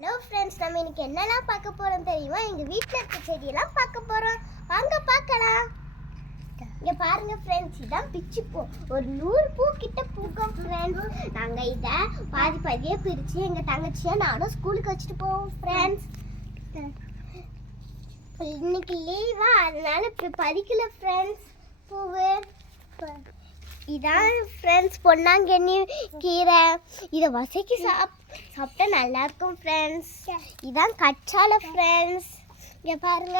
Hello friends, நம்ம இன்னைக்கு என்னெல்லாம் பார்க்க போறோம் தெரியுமா? எங்க வீட்டில் இருக்க செடியெல்லாம் பார்க்க போறோம். வாங்க பார்க்கலாம். இங்க பாருங்க ஃப்ரெண்ட்ஸ், இதான் பிச்சி பூ. ஒரு 100 பூ கிட்ட பூக்கும் ஃப்ரெண்ட்ஸ். நாங்க இத பாதி பாதியா பிரிச்சு எங்க தங்கச்சியா நானும் ஸ்கூலுக்கு வச்சுட்டு போவோம் ஃப்ரெண்ட்ஸ். இன்னைக்கு லீவா, அதனால இப்ப பறிக்கல ஃப்ரெண்ட்ஸ் பூவு. இதான் ஃப்ரெண்ட்ஸ் பொன்னாங்கண்ணி கீரை. இதை வசக்கி சாப்பிட்டா நல்லா இருக்கும் ஃப்ரெண்ட்ஸ். இதான் கச்சாலை ஃப்ரெண்ட்ஸ். இங்கே பாருங்க,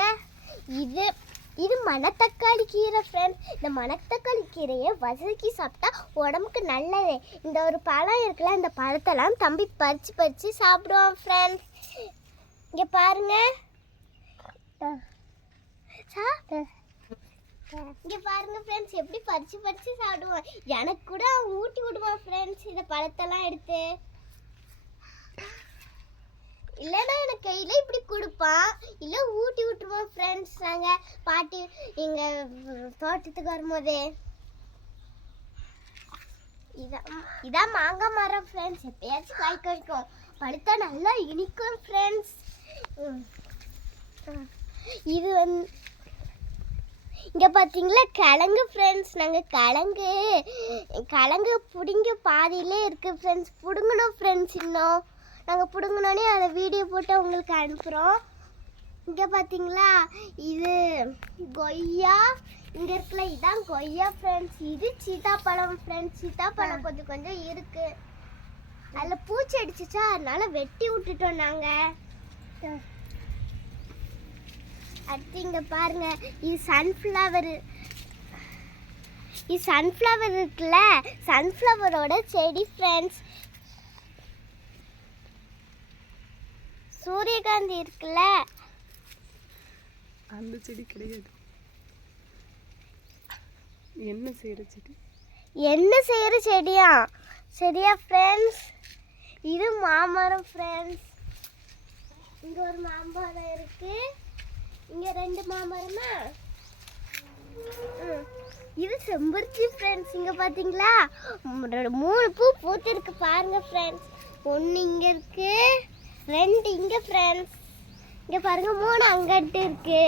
இது மணத்தக்காளி கீரை ஃப்ரெண்ட்ஸ். இந்த மணத்தக்காளி கீரையை வசக்கி சாப்பிட்டா உடம்புக்கு நல்லது. இந்த ஒரு பழம் இருக்குல்ல, இந்த பழத்தெல்லாம் தம்பி பறித்து சாப்பிடுவான் ஃப்ரெண்ட்ஸ். இங்கே பாருங்க, இங்கே பாருங்க ஃப்ரெண்ட்ஸ், எப்படி பறித்து சாப்பிடுவான். எனக்கு கூட ஊட்டி விடுவான் ஃப்ரெண்ட்ஸ் இந்த பழத்தெல்லாம் எடுத்து. இல்லைன்னா எனக்கு கையில் இப்படி கொடுப்பான், இல்லை ஊட்டி விட்டுருவோம் ஃப்ரெண்ட்ஸ். நாங்கள் பாட்டி எங்கள் தோட்டத்துக்கு வரும்போது. இதான் மாங்காய் மரம் ஃப்ரெண்ட்ஸ். எப்பயாச்சும் காய் காய்க்கும், பழுத்தா நல்லா இனிக்கும் ஃப்ரெண்ட்ஸ். இது இங்கே பார்த்தீங்களா கிழங்கு ஃப்ரெண்ட்ஸ். நாங்கள் கிழங்கு பிடுங்க பாதியிலே இருக்குது ஃப்ரெண்ட்ஸ். பிடுங்கணும் ஃப்ரெண்ட்ஸ். இன்னும் நாங்கள் பிடுங்கினோடனே அதை வீடியோ போட்டு உங்களுக்கு அனுப்புகிறோம். இங்கே பார்த்தீங்களா, இது கொய்யா. இங்கே இருக்குல்ல, இதான் கொய்யா ஃப்ரெண்ட்ஸ். இது சீத்தாப்பழம் ஃப்ரெண்ட்ஸ். சீத்தாப்பழம் கொஞ்சம் கொஞ்சம் இருக்குது. அதில் பூச்சி அடிச்சிச்சா, அதனால வெட்டி விட்டுட்டோம் நாங்கள். அடுத்து இங்கே பாருங்க, இது சன்ஃப்ளவர். இது சன்ஃப்ளவர் இருக்குல்ல, சன்ஃப்ளவரோட செடி ஃப்ரெண்ட்ஸ். சூரியகாந்தி இருக்குல்ல, அந்த செடி கிடையாது. என்ன செய்யற செடி? என்ன செய்யற செடியா? சரியா ஃப்ரெண்ட்ஸ். இது மாமரம் ஃப்ரெண்ட்ஸ். இங்க ஒரு மாமரம் இருக்கு, இங்க 2 மாமரமா. இது செம்பருத்தி ஃப்ரெண்ட்ஸ். இங்க பாத்தீங்களா 3 பூ பூத்திருக்கு பாருங்க ஃப்ரெண்ட்ஸ். 1 இங்க இருக்கு, 2 இங்க ஃப்ரெண்ட்ஸ். இங்க பாருங்க 3 அங்கிட்டு இருக்கு.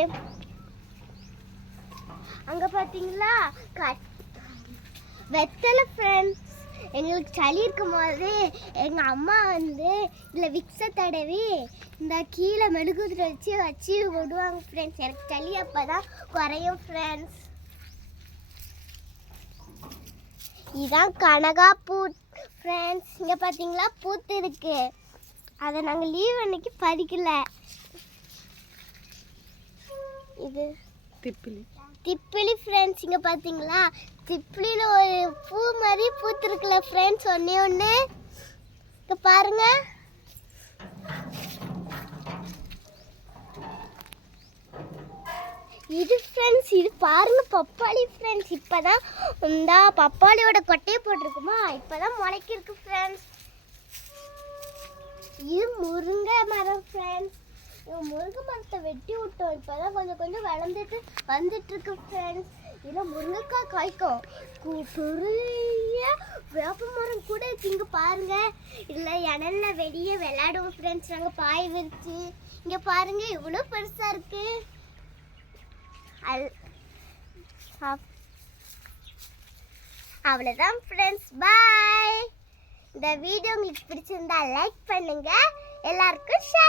அங்க பாத்தீங்களா வெத்தலை ஃப்ரெண்ட்ஸ். எங்களுக்கு சளி இருக்கும் போது எங்கள் அம்மா இதில் விக்ஸை தடவி இந்த கீழே மெழுகுதிரை வச்சு விடுவாங்க ஃப்ரெண்ட்ஸ். எனக்கு சளி அப்போ தான் குறையும் ஃப்ரெண்ட்ஸ். இதுதான் கனகாப்பூ ஃப்ரெண்ட்ஸ். இங்கே பார்த்தீங்களா பூத்து இருக்கு. அதை நாங்கள் லீவ் அன்னைக்கு பறிக்கல. இது திப்பிலி ஃப்ரெண்ட்ஸ். இங்கே பார்த்தீங்களா, திப்பிலியில் ஒரு பூ மாதிரி பூத்துருக்குல்ல ஃப்ரெண்ட்ஸ், ஒன்று இங்கே பாருங்க. இது ஃப்ரெண்ட்ஸ், இது பாருங்க பப்பாளி ஃப்ரெண்ட்ஸ். இப்போதான் இந்த பப்பாளியோட கொட்டையை போட்டிருக்குமா, இப்போதான் முளைக்கிருக்கு ஃப்ரெண்ட்ஸ். இது முருங்கை மரம் ஃப்ரெண்ட்ஸ். முருங்கை மரத்தை வெட்டி விட்டோம், இப்போதான் கொஞ்சம் கொஞ்சம் வந்துட்டு இருக்கு ஃப்ரெண்ட்ஸ். இதில் முருங்கைக்காய் காய்க்கும். பெரிய வேப்ப மரம் கூட இருக்கு. இங்கே பாருங்க, இதில் இணல்ல வெளியே விளையாடுவோம் ஃப்ரெண்ட்ஸ். நாங்கள் பாய் விரிச்சு. இங்கே பாருங்க இவ்வளோ பெருசாக இருக்கு. அவ்வளோதான் ஃப்ரெண்ட்ஸ், பாய். இந்த வீடியோ உங்களுக்கு பிடிச்சிருந்தா லைக் பண்ணுங்க, எல்லாருக்கும் ஷேர்